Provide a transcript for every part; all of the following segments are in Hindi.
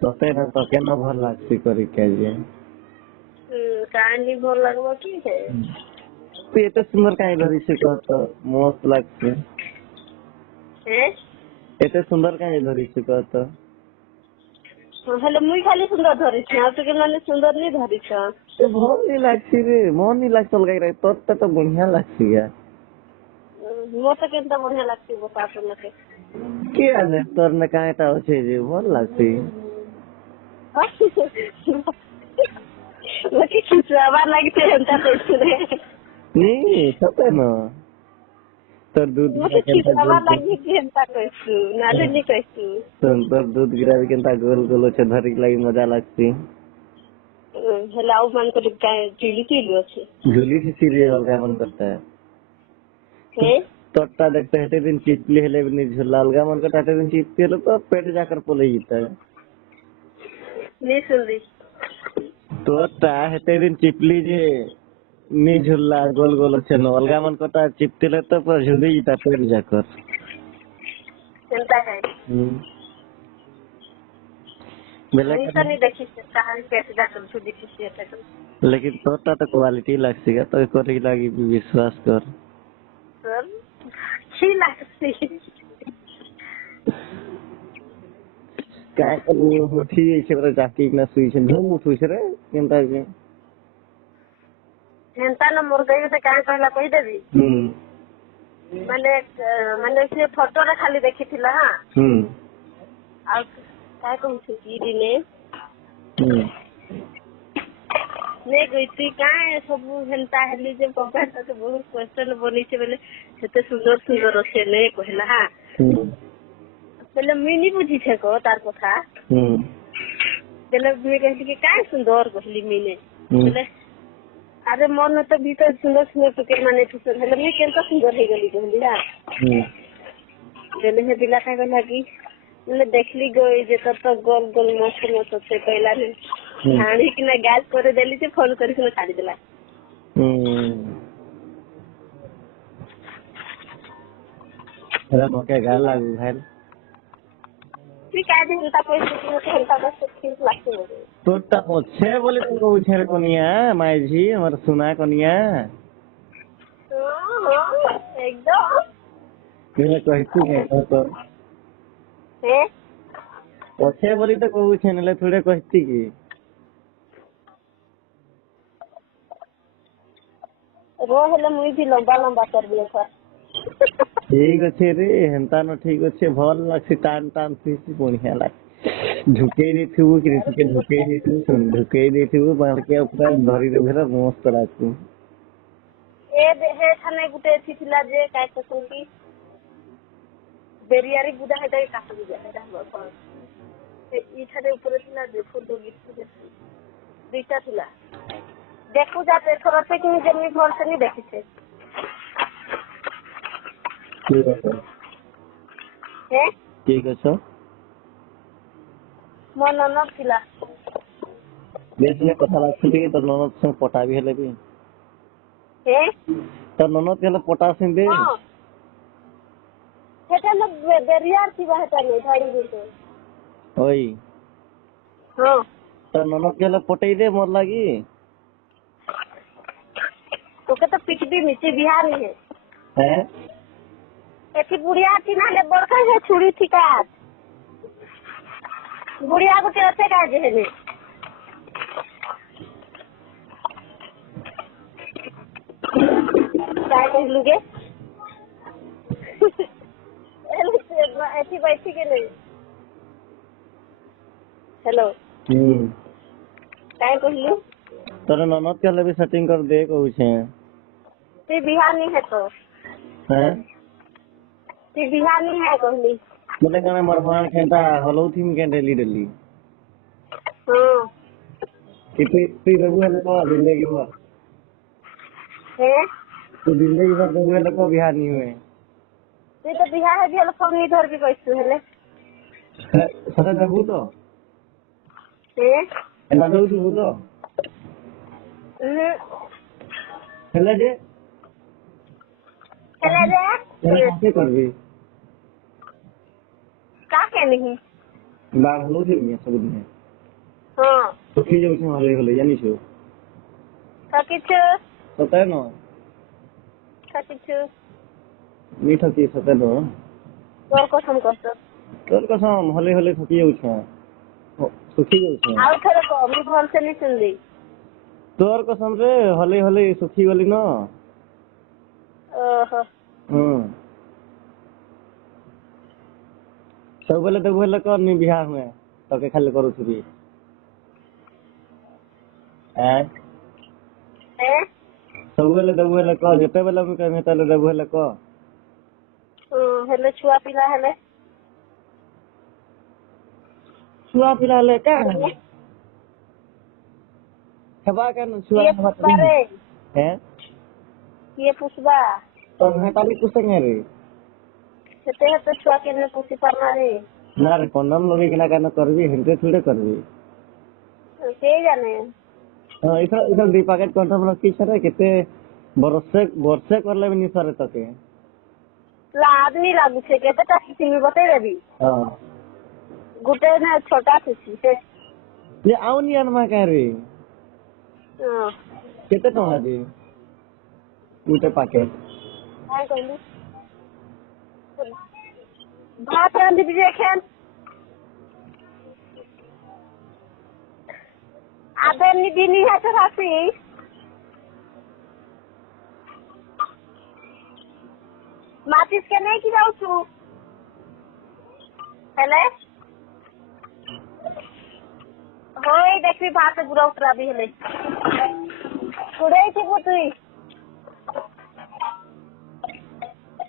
ତତେ ନା ତ କେନ ଭଲ ଲାଗ୍ସି କରି ଯେ କାହିଁକି ଭଲ ଲାଗିବ କି ତୁ ଏତେ ସୁନ୍ଦର କାହିଁ ଧରିଛୁ କହ ତ ମସ୍ତ ଲାଗ୍ସି। ଏତେ ସୁନ୍ଦର କାହିଁ ଧରିଛୁ କହ ତ? ହେଲେ ମୁଇଁ ଖାଲି ସୁନ୍ଦର ଧରିଛି ଆଉ ଟିକେ ମାନେ ସୁନ୍ଦର ନି ଧରିଛ। ଭଲ ନି ଲାଗ୍ସି ରେ ମନ ନି ଲାଗ୍ସି ଅଲଗା ତୋରଟା ତ ବଢିଆ ଲାଗ୍ସି ଗା। ମତେ କେନ୍ତା ବଢିଆ ଲାଗ୍ସି ବତା ମତେ କିଏ ଜାନେ ତୋର ନା କାହିଁଟା ଅଛି ଯେ ଭଲ ଲାଗ୍ସି। ମତେ ଖିଚବାର ଲାଗିছে ହେନ୍ତା କହିଛୁ ରେ ନି ସତେ ନ ତୋର ଦୁଧ ମତେ ଖିଚବାର ଲାଗିছে ହେନ୍ତା କହିଛୁ ନାଲେ ନି କହିଛୁ। ତୋର ଦୁଧ ଗିରା ବି କେନ୍ତା ଗୋଲ ଗୋଲ ଅଛେ ଧରିକି ଲାଗି ମଜା ଲାଗ୍ସି। ହେଲେ ଆଉ ମାନଙ୍କର ଚିଲି ଚିଲି ଅଛି ଝୁଲି ଥିସି ଅଲଗା ମନ କରତା ତୋରଟା ଦେଖତେ ହେତେ ଦିନ ଚିପଲି ହେଲେ ବି ନି ଝୁଲା ଅଲଗା ମନ କରତା ହେତେ ଦିନ ଚିପଲି ହେଲେ ତ ପେଟ ଯାकर ପଲେଇ जिता ନି सुनली तोरटा हेते दिन चिपली जे नी झुलला गोल गोल अछे न अलगा मन करता चिपतिले तो पूरा झुली जिता पेट जाकर चिंता है बेले तो नहीं देखी कहां पेट जाकर झुली थी लेकिन तोरटा तो क्वालिटी लागसी तो करी लागी विश्वास कर सर छी लागसी काय करू उठी छे रे जाकी ना सुई छे धूम उठू छे रे केनता जे हेंता न मोर गई से काय कहला कहि देबी माने से फोटो रे खाली देखिथिला हां आ काय कहू छी की दिने ने गईती काय सब हेंता हेली जे पपाटा तो बहुत क्वेश्चन बनी छे बेले सेते सुंदर सुंदर छे ने कहला हां बेले मिनी बुझी छे को तार कथा बेले मी कहती कि काय सुंदर कहली मिने बेले अरे मन तो भीतर सुंदर सुंदर टुके माने ठुसन हेले मी केनता सुंदर हे गली कहली हां बेले हे दिला काय कहला कि बोले देखली गई जे तो गोल गोल मस्त मस्त से कहला ने हाणी कि ना गैस करे देली से फोन करी से छाड़ी देला अरे मके गाल लागू भाई ती काय देनता पैसे कि हेंता बस ठीक लागते मुझे तोटा अच्छे बोले तो कहू छे रे कनिया माई जी हमर सुना कनिया एकदम केने कहती है तो हे अच्छे बोली तो कहू छे नले थोड़े कहती की रो हेले मुई भी लंबा लंबा कर दिए सर ठीक अच्छे रे हेंता न ठीक अच्छे भल लागसी टान टान सी बढ़िया लाग झुके दी थी वो कि के झुके दी थी सुन झुके दी थी वो बाहर के ऊपर धरी रे भेरा मस्त लागसी ए हे थाने गुटे थिला जे काय कसम की बेरियारी गुदा हेटा काट दिया हेटा हो ए इठारे ऊपर थिला जे फोटो गिफ्ट दुईटा थिला देखू जाते थोड़ा से कि जमी घर से नहीं देखी थे ठीक है मो ननद थिला बेस में कथा लागसी कि तो ननद से पटा भी हेले भी तो ननद के पटा से दे हेटा न बेरियार थी हेटा नहीं धाड़ी दिते ओई हां तो ननद के पटई दे मोर लागी तो के तो पिट भी नीचे बिहार में हैं एथी बुढ़िया थी ना ले बड़का है छुरी थी का बुढ़िया को कैसे का जे ने काय कहलुगे ऐसी बैठी के नहीं हेलो काय कहलु तोरे ननद के भी सेटिंग कर दे कहू छे ते बिहार नहीं है तो हैं ते बिहार नहीं है कहली बोले कने मरफान केंटा हलो थीम के डेली हां इतनी रघु है तो जिंदगी भर है तो जिंदगी भर रघु है तो बिहार नहीं हुए ते तो बिहार है दियल सब नहीं धर के कैसे हेले सदा जबू तो है एना दऊ तू तो हेले जे कैसे करबी का के नहीं ବାହା ଭଲ ହଉଥିବି ସବୁଦିନେ ହଁ ଥକି ଯାଉଛି ହଲେଇ ହଲେଇ ଜାଣିଛୁ ଠକିଛୁ ସତେ ନ ଠକିଛୁ ନି ଠକି ସତେ ନ ତୋର କସମ କରୁଛ ତୋର କସମ ହଲେଇ ହଲେଇ ଥକି ଯାଉଛ ଶୁଖି ଯାଉଛ ଆଉ ଥରେ କହ ମୁଁ ଭଲସେ ନି ଶୁଣିଲି ତୋର କସମ ରେ ହଲେଇ ହଲେଇ ଶୁଖି ଗଲି ନ ଓହୋ ହୁଁ ସବୁବେଳେ ଦେବୁ ହେଲେ କରନି ବିହା ହୁଏ ତକେ ଖାଲି କରୁଥିବି ସବୁବେଳେ ଦେବୁ ହେଲେ କହ ଯେତେବେଳେ ମୁଁ କହିବି ସେତେବେଳେ ଦେବୁ ହେଲେ କହ ହେଲେ ଛୁଆ ପିଲା ହେଲେ ଛୁଆ ପିଲା ହେଲେ କାଁ ହେବା କେନ ଛୁଆ କିଏ ହେବା ପୁଷବା ରେ ହେଁ କିଏ ପୁଷବା ତ ହେଟାଲି କୁସେଙ୍ଗେ ରେ ସେତେ ହେତେ ଛୁଆ କେନେ ପୁଷି ପାରନା ରେ ନା ରେ କଣ୍ଡମ ଲଗେଇକିନା କାନ କରିବି ହେନ୍ତେ ଥୁଡେ କରିବି କେ ଜାନେ ହଁ ଏଥର 2 ପ୍ୟାକେଟ କଣ୍ଡମ ରଖିଛ ରେ କେତେ ବର୍ଷେ କରଲେ ବି ନିସରେ ତକେ ଆଦମୀ ଲାଗୁଛେ କେତେଟା ଶିଖିବି ବତେଇ ଦେବି ହଁ ଗୋଟେ ନା ଛୋଟା ଶିଖି ସେ ଯେ ଆଉନି ଆନମା କାଁ ରେ ହଁ କେତେ ଟଙ୍କା ଯେ ଗୋଟେ ପ୍ୟାକେଟ କାଇଁ କହିଲୁ ଭାତ ରାନ୍ଧିବି ଦେଖେନ୍ ଆବେ ଦିନି ହାତ ରାଶି ମାଚିସ୍ के ନେଇକି ଯାଉଛୁ ହେଲେ ହଇ ଦେଖିବି ଭାତ ଗୁଡା ଉତରା ବି ହେଲେ ଛୁଡେଇଥିବୁ ତୁଇ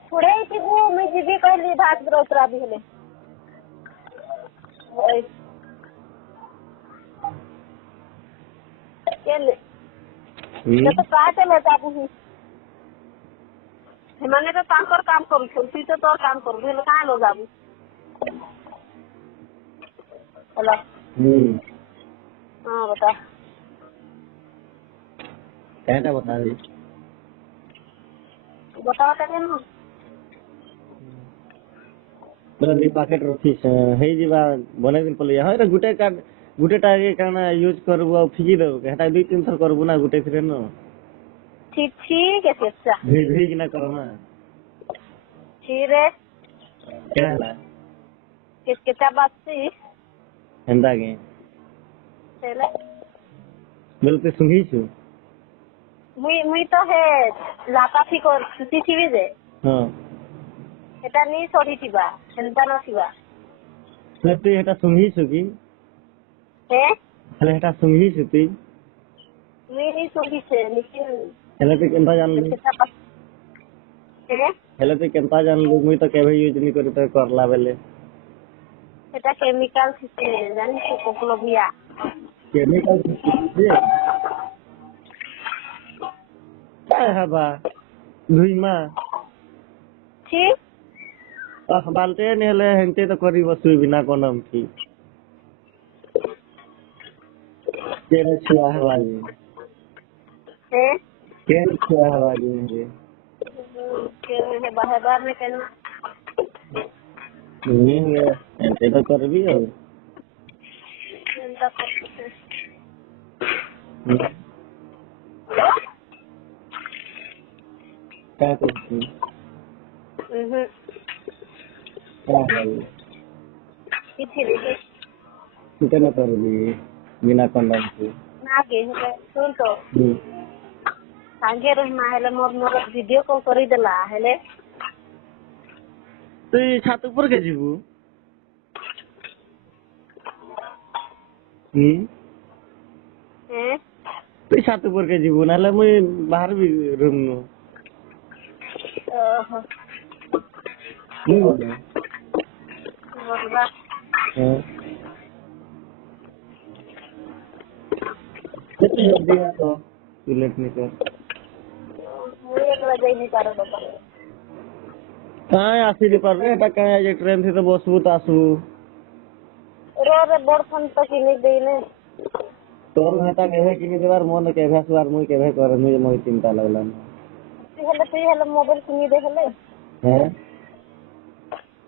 ଛୁଡେଇଥିବୁ ମୁଇଁ ଯିବି କହିଲି ଭାତ ଗୁଡା ଉତରା ବି ହେଲେ ହଇ କେଲେ ତ କାଟେ ଲଟାବୁ ସେମାନେ ତ ତାଙ୍କର କାମ କରୁଛନ୍ତି ତୁଇ ତ ତୋର କାମ କରିବୁ ହେଲେ କାଁ ଲଗାବୁ ହେଲା ହଁ ବତା କାହିଁଟା ବତାବି ବତା ବତା କେନ ବୋଲେ 2 ପ୍ୟାକେଟ ରଖିଛ ହେଇଯିବା ବନେଇ ଦିନ ପଲେଇ ହଁ ଏଟା ଗୁଟେଟା କାଣା ୟୁଜ କରିବୁ ଆଉ ଫିକି ଦେବୁ ହେଟା 2-3 ଥର କରିବୁ ନା ଗୁଟେ ଥିରେ ନ छि କେତେ ଭିକିନା କରମା ଛିରେ क्या है କେତେଟା ବାସି हेंदा के ହେଲେ बोले ते सुंघी छु ମୁଇଁ ତ ହେ ଲାପାଫି ସୁତିଥିବି ଯେ हां ସେଟା ନି ସରିଥିବା ସେନ୍ତା ନଥିବା ले ते हेटा सुंघी छु की हे हेले हेटा सुंघी छु ती ମୁଇଁ ନି ସୁଖିଛେ लेकिन हेले ते केनता जानलु हे हेले ते केनता जानलु मुई तो केबे यूज नी करी तो करला बेले ସେଟା କେମିକାଲ ଥିସି ଜାଣିଛୁ କୋକଲବିଆ केमिकल जे काय हबा धुईमा छि बालते ने हेले हेंते तो करी बसु बिना कोनम की केने छुआ हवा जी हे केने छुआ हवा जी मुझे के बाहर में केना नहीं है हेंते तो करबी और सेन्ता करते क्या करती क्या है କିଛି ନାହିଁ कितने करबी बिना कोनम की ନା କେ ଶୁଣ ତ ସାଙ୍ଗେ ରହିମା ହେଲେ ମୋର ଭିଡିଓ କଲ୍ କରିଦେଲା ହେଲେ तू छात ऊपर के जीवू तू छात ऊपर के जीवू ना मुई बाहर भी रूम नु ଓହୋ नहीं बोले ବଲବା कितने जल्दी आ तो तू लेट नहीं कर ମୁଁ ଏକଲା ଯାଇନି ତାର ବାପା कहाँ आसी पर रे एटा कहाँ जे ट्रेन थी तो बसबू तो आसबू रे बड़ फोन तो किनी देने तोर घाटा केभे किनी देबार मन केभे सुआर मुई केभे कर मुई मोहि चिंता लागला तुई हेले मोबाइल किनी दे हेले हैं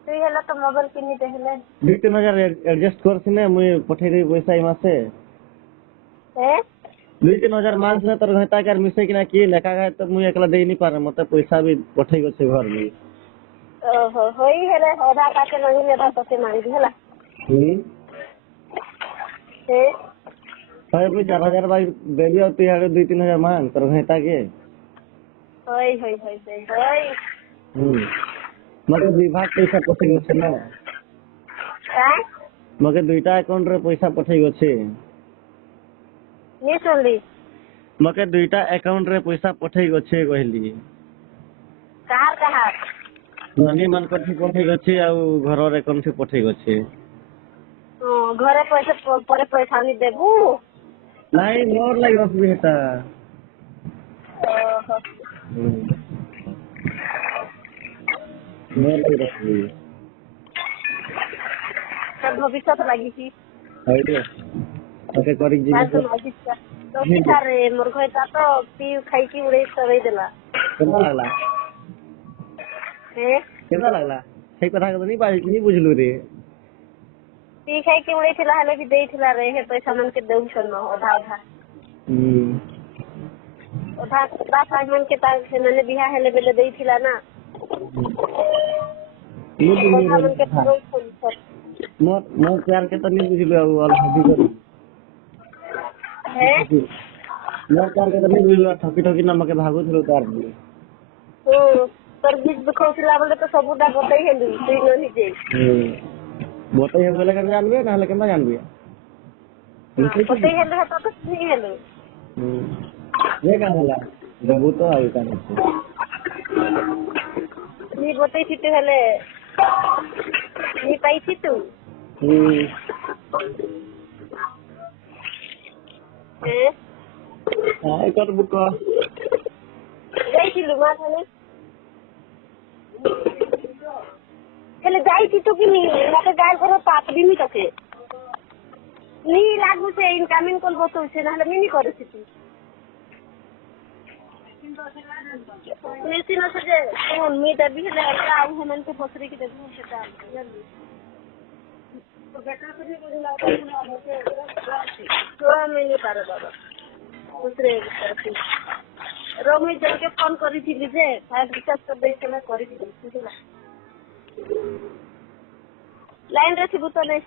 তুই হেলে তো মোবাইল কিনিতে হেলে 2-3 हजार एडजस्ट करसिने मुई पठै दे पैसा ई मासे हे 2-3 हजार मांस ने तोर घटा कर मिसे कि ना की लेखा गाय तो मुई एकला देई नहीं पारे मते पैसा भी पठै गछे घर में ओहो होई हेले अधा काटे नहीं लेबा तो से मारी हेला हे भाई भी 4,000 भाई देबी और 2-3 हजार मांग तोर घटा के होई होई होई होई मगे विभाग पैसा पठै गछे ना काय मगे दुईटा अकाउंट रे पैसा पठै गछे नी सुनली मगे दुईटा अकाउंट रे पैसा पठै गछे कहली कहार नानी मन कथि पठै गछे आ घर रे कोनथि पठै गछे घरे पैसा परे पैसा नहीं देबू नहीं मोर लाग रखबी हेता मोर लाग रखबी सब भविष्य लगी थी आइडिया ओके करी जी तो किसारे मोर घरटा तो पी खाई की उड़े सवे देला केना लागला हे केना लागला সেই কথা কত नहीं बुझलु रे पी खाई की उड़े थिला हले भी देई थिला रे हे पैसा मन के देउ छन आधा आधा बात मन के ता से बिहा हेले बेले देई थिला ना मन के तो मोर प्यार के तो नहीं बुझलु अब वाला हदी कर है मोर प्यार के तो नहीं बुझलु ठकी ठकी ना मके भागो थलो तार तोर बीच दुखौसिला बोले तो सबुटा बताई हेलु तुई न निजे बताई हे बोले के जानबे ना हले केना जानबे बताई हेलु तो नहीं हेलु ये का होला जबू तो आयु का नी बताई थी तो हेले नी पाई थी तू हां कर बुक गई थी लुमा थाने हेले जाई थी तो कि नहीं मते गाल करो पाप भी नहीं तके नी लागू से इनकमिंग कॉल बतो से ना हले मिनी करे थी तू निसिन से फोन मी दबी हेले आउ हमन के पसरी के देखू सेटा जल्दी तो बेटा से भी बोला तो मैं नहीं पारे बाबा दूसरे तरफ रोमी जन के फोन करी थी जे फाइल रिचार्ज कर दे समय करी थी बुझला लाइन रे थी बुतो नहीं